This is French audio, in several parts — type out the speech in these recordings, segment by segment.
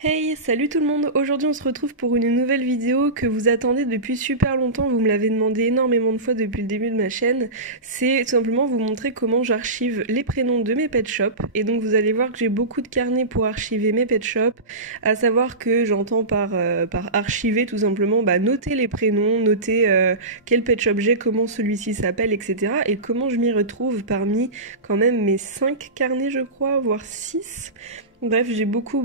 Hey, salut tout le monde! Aujourd'hui on se retrouve pour une nouvelle vidéo que vous attendez depuis super longtemps, vous me l'avez demandé énormément de fois depuis le début de ma chaîne. C'est tout simplement vous montrer comment j'archive les prénoms de mes pet shops. Et donc vous allez voir que j'ai beaucoup de carnets pour archiver mes pet shops, à savoir que j'entends par archiver tout simplement noter les prénoms, noter quel pet shop j'ai, comment celui-ci s'appelle, etc. Et comment je m'y retrouve parmi quand même mes 5 carnets je crois, voire 6. Bref, j'ai beaucoup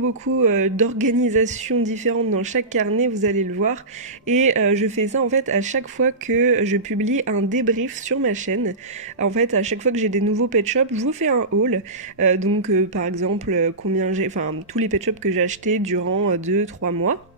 d'organisations différentes dans chaque carnet, vous allez le voir. Et je fais ça en fait à chaque fois que je publie un débrief sur ma chaîne. En fait, à chaque fois que j'ai des nouveaux pet shops, je vous fais un haul. Par exemple, tous les pet shops que j'ai achetés durant 2-3 mois.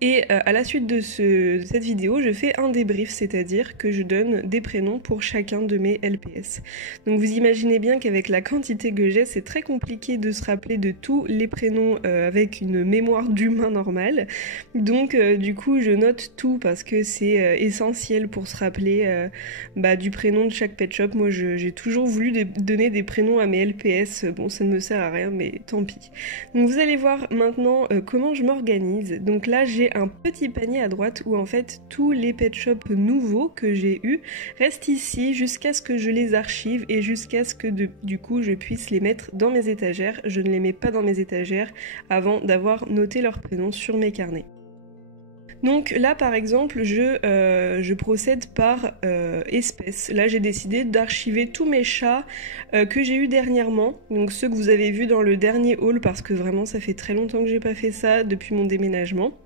Et à la suite de cette vidéo, je fais un débrief, c'est-à-dire que je donne des prénoms pour chacun de mes LPS. Donc vous imaginez bien qu'avec la quantité que j'ai, c'est très compliqué de se rappeler de tous les prénoms avec une mémoire d'humain normale. Donc du coup, je note tout parce que c'est essentiel pour se rappeler du prénom de chaque pet shop. Moi, j'ai toujours voulu donner des prénoms à mes LPS. Bon, ça ne me sert à rien, mais tant pis. Donc vous allez voir maintenant comment je m'organise. Donc là, j'ai un petit panier à droite où en fait tous les pet shops nouveaux que j'ai eus restent ici jusqu'à ce que je les archive et jusqu'à ce que du coup je puisse les mettre dans mes étagères. Je ne les mets pas dans mes étagères avant d'avoir noté leurs prénoms sur mes carnets. Donc là par exemple je procède par espèce. Là j'ai décidé d'archiver tous mes chats que j'ai eu dernièrement, donc ceux que vous avez vus dans le dernier haul parce que vraiment ça fait très longtemps que j'ai pas fait ça depuis mon déménagement.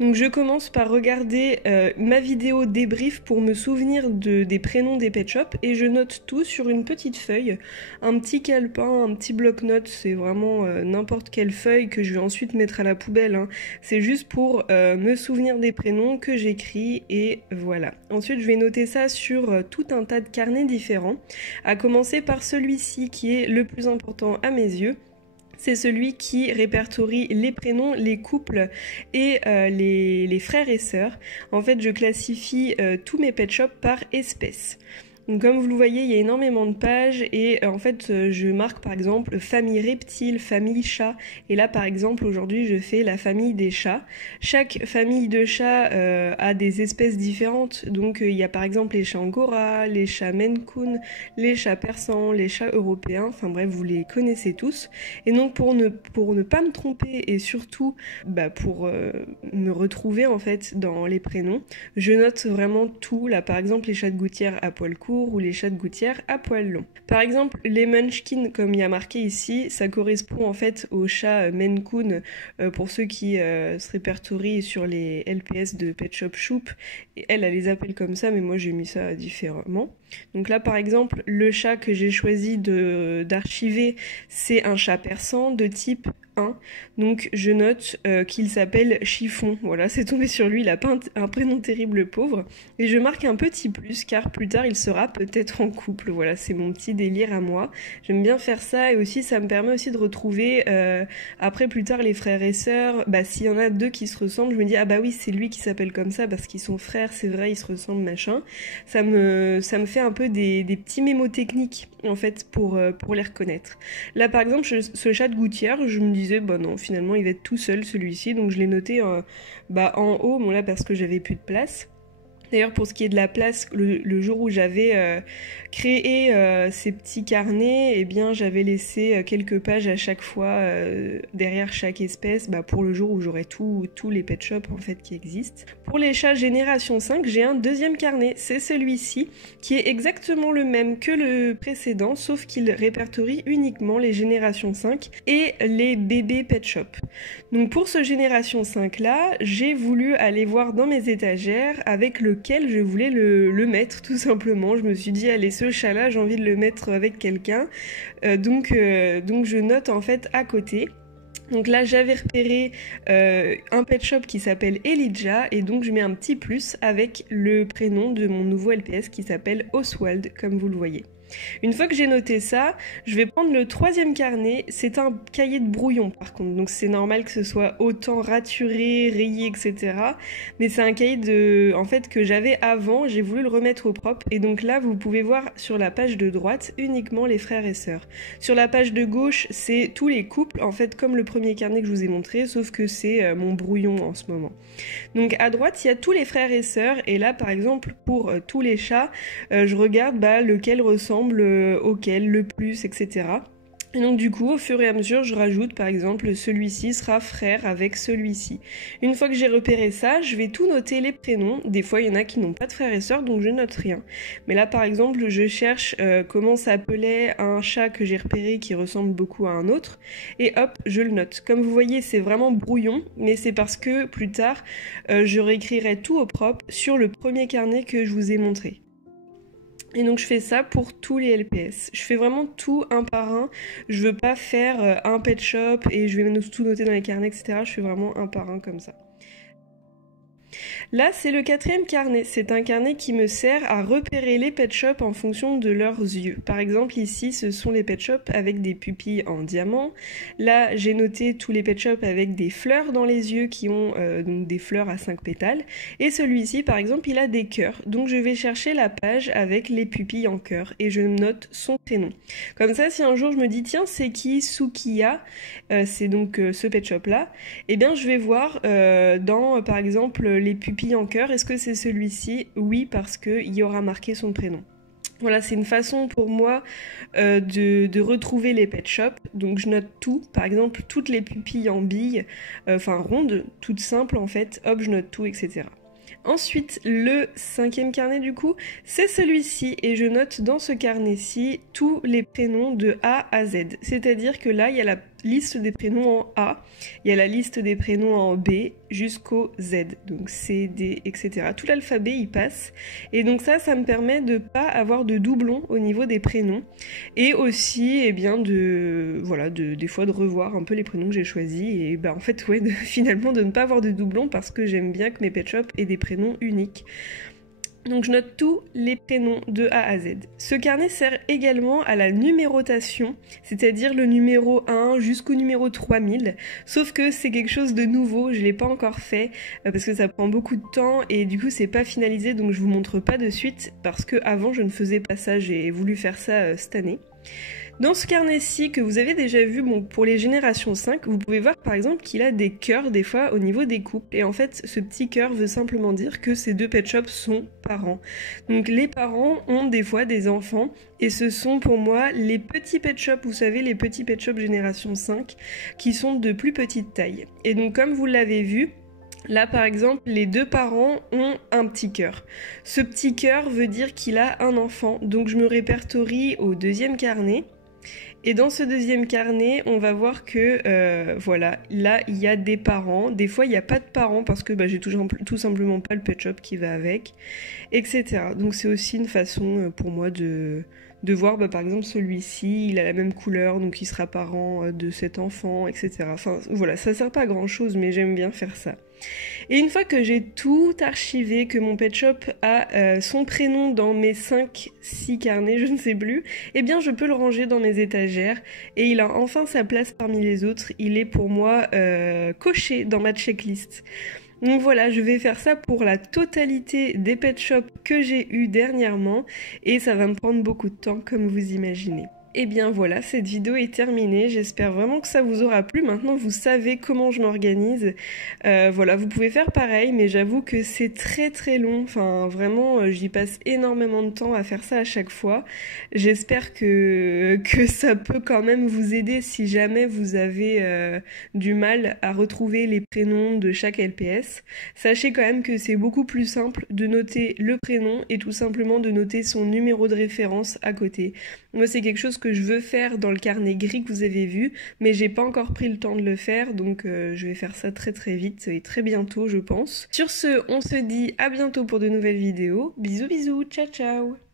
Donc je commence par regarder ma vidéo débrief pour me souvenir des prénoms des pet shops et je note tout sur une petite feuille, un petit calepin, un petit bloc-notes, c'est vraiment n'importe quelle feuille que je vais ensuite mettre à la poubelle, hein. C'est juste pour me souvenir des prénoms que j'écris et voilà. Ensuite je vais noter ça sur tout un tas de carnets différents, à commencer par celui-ci qui est le plus important à mes yeux. C'est celui qui répertorie les prénoms, les couples et les frères et sœurs. En fait, je classifie tous mes pet shops par espèce. Donc comme vous le voyez, il y a énormément de pages et en fait je marque par exemple famille reptile, famille chat et là par exemple aujourd'hui je fais la famille des chats. Chaque famille de chats a des espèces différentes, donc il y a par exemple les chats angora, les chats Maine Coon, les chats persans, les chats européens, enfin bref vous les connaissez tous. Et donc pour ne pas me tromper et surtout pour me retrouver en fait dans les prénoms, je note vraiment tout. Là par exemple les chats de gouttière à poil court ou les chats de gouttière à poil long. Par exemple, les Munchkin, comme il y a marqué ici, ça correspond en fait aux chats Maine Coon pour ceux qui se répertorient sur les LPS de Pet Shop Choup. Et elle les appelle comme ça, mais moi j'ai mis ça différemment. Donc là, par exemple, le chat que j'ai choisi d'archiver, c'est un chat persan de type 1. Donc je note qu'il s'appelle Chiffon. Voilà, c'est tombé sur lui, il a pas un prénom terrible, le pauvre. Et je marque un petit plus, car plus tard, il sera peut-être en couple. Voilà, c'est mon petit délire à moi. J'aime bien faire ça, et aussi, ça me permet aussi de retrouver, après, plus tard, les frères et sœurs. S'il y en a deux qui se ressemblent, je me dis, ah bah oui, c'est lui qui s'appelle comme ça, parce qu'ils sont frères, c'est vrai, ils se ressemblent, machin. Ça me fait un peu des petits mémos techniques, en fait, pour les reconnaître. Là, par exemple, ce chat de gouttière, je me disais, non, finalement, il va être tout seul, celui-ci, donc je l'ai noté en haut, bon là, parce que j'avais plus de place. D'ailleurs, pour ce qui est de la place, le jour où j'avais créé ces petits carnets, eh bien, j'avais laissé quelques pages à chaque fois derrière chaque espèce, pour le jour où j'aurai tous les pet shops en fait qui existent. Pour les chats génération 5, j'ai un deuxième carnet, c'est celui-ci, qui est exactement le même que le précédent, sauf qu'il répertorie uniquement les générations 5 et les bébés pet shop. Donc pour ce génération 5 là, j'ai voulu aller voir dans mes étagères avec lequel je voulais le mettre tout simplement. Je me suis dit allez, ce chat là j'ai envie de le mettre avec quelqu'un, donc je note en fait à côté. Donc là j'avais repéré un pet shop qui s'appelle Elijah et donc je mets un petit plus avec le prénom de mon nouveau LPS qui s'appelle Oswald comme vous le voyez. Une fois que j'ai noté ça, je vais prendre le troisième carnet. C'est un cahier de brouillon par contre, donc c'est normal que ce soit autant raturé, rayé, etc. Mais c'est un cahier en fait, que j'avais avant, j'ai voulu le remettre au propre. Et donc là, vous pouvez voir sur la page de droite uniquement les frères et sœurs. Sur la page de gauche, c'est tous les couples, en fait comme le premier carnet que je vous ai montré, sauf que c'est mon brouillon en ce moment. Donc à droite, il y a tous les frères et sœurs. Et là, par exemple, pour tous les chats, je regarde lequel ressemble auquel, le plus, etc. Et donc du coup, au fur et à mesure, je rajoute par exemple celui-ci sera frère avec celui-ci. Une fois que j'ai repéré ça, je vais tout noter les prénoms. Des fois, il y en a qui n'ont pas de frères et sœurs, donc je note rien. Mais là, par exemple, je cherche comment s'appelait un chat que j'ai repéré qui ressemble beaucoup à un autre. Et hop, je le note. Comme vous voyez, c'est vraiment brouillon, mais c'est parce que plus tard, je réécrirai tout au propre sur le premier carnet que je vous ai montré. Et donc je fais ça pour tous les LPS. Je fais vraiment tout un par un. Je veux pas faire un pet shop et je vais tout noter dans les carnets, etc. Je fais vraiment un par un comme ça. Là, c'est le quatrième carnet. C'est un carnet qui me sert à repérer les pet shops en fonction de leurs yeux. Par exemple, ici, ce sont les pet shops avec des pupilles en diamant. Là, j'ai noté tous les pet shops avec des fleurs dans les yeux qui ont donc des fleurs à 5 pétales. Et celui-ci, par exemple, il a des cœurs. Donc, je vais chercher la page avec les pupilles en cœur et je note son prénom. Comme ça, si un jour je me dis, tiens, c'est qui Sukiya, c'est donc ce pet shop-là, eh bien, je vais voir dans, par exemple, les pupilles en cœur, est-ce que c'est celui-ci? Oui, parce qu'il y aura marqué son prénom. Voilà, c'est une façon pour moi de retrouver les pet shops. Donc je note tout, par exemple toutes les pupilles en billes, enfin rondes, toutes simples en fait, hop, je note tout, etc. Ensuite, le cinquième carnet du coup, c'est celui-ci et je note dans ce carnet-ci tous les prénoms de A à Z. C'est-à-dire que là, il y a la liste des prénoms en A, il y a la liste des prénoms en B jusqu'au Z, donc C, D, etc. Tout l'alphabet y passe et donc ça me permet de pas avoir de doublons au niveau des prénoms et aussi des fois de revoir un peu les prénoms que j'ai choisis et en fait ouais, finalement de ne pas avoir de doublons parce que j'aime bien que mes pet shops aient des prénoms uniques. Donc je note tous les prénoms de A à Z. Ce carnet sert également à la numérotation, c'est-à-dire le numéro 1 jusqu'au numéro 3000, sauf que c'est quelque chose de nouveau, je l'ai pas encore fait parce que ça prend beaucoup de temps et du coup c'est pas finalisé donc je vous montre pas de suite parce que avant je ne faisais pas ça, j'ai voulu faire ça cette année. Dans ce carnet-ci que vous avez déjà vu, pour les générations 5, vous pouvez voir par exemple qu'il a des cœurs des fois au niveau des couples. Et en fait, ce petit cœur veut simplement dire que ces deux pet shops sont parents. Donc les parents ont des fois des enfants et ce sont pour moi les petits pet shops, vous savez, les petits pet shops génération 5 qui sont de plus petite taille. Et donc comme vous l'avez vu, là, par exemple, les deux parents ont un petit cœur. Ce petit cœur veut dire qu'il a un enfant. Donc, je me répertorie au deuxième carnet. Et dans ce deuxième carnet, on va voir que, voilà, là, il y a des parents. Des fois, il n'y a pas de parents parce que j'ai tout simplement pas le pet shop qui va avec, etc. Donc, c'est aussi une façon pour moi de voir, par exemple, celui-ci, il a la même couleur, donc il sera parent de cet enfant, etc. Enfin, voilà, ça sert pas à grand-chose, mais j'aime bien faire ça. Et une fois que j'ai tout archivé, que mon pet shop a son prénom dans mes 5-6 carnets, je ne sais plus, eh bien je peux le ranger dans mes étagères et il a enfin sa place parmi les autres. Il est pour moi coché dans ma checklist. Donc voilà, je vais faire ça pour la totalité des pet shops que j'ai eu dernièrement et ça va me prendre beaucoup de temps comme vous imaginez. Et bien voilà, cette vidéo est terminée, j'espère vraiment que ça vous aura plu, maintenant vous savez comment je m'organise, voilà, vous pouvez faire pareil, mais j'avoue que c'est très très long, enfin vraiment j'y passe énormément de temps à faire ça à chaque fois, j'espère que ça peut quand même vous aider si jamais vous avez du mal à retrouver les prénoms de chaque LPS, sachez quand même que c'est beaucoup plus simple de noter le prénom et tout simplement de noter son numéro de référence à côté. Moi c'est quelque chose que je veux faire dans le carnet gris que vous avez vu, mais j'ai pas encore pris le temps de le faire, donc je vais faire ça très très vite et très bientôt je pense. Sur ce, on se dit à bientôt pour de nouvelles vidéos. Bisous bisous, ciao ciao.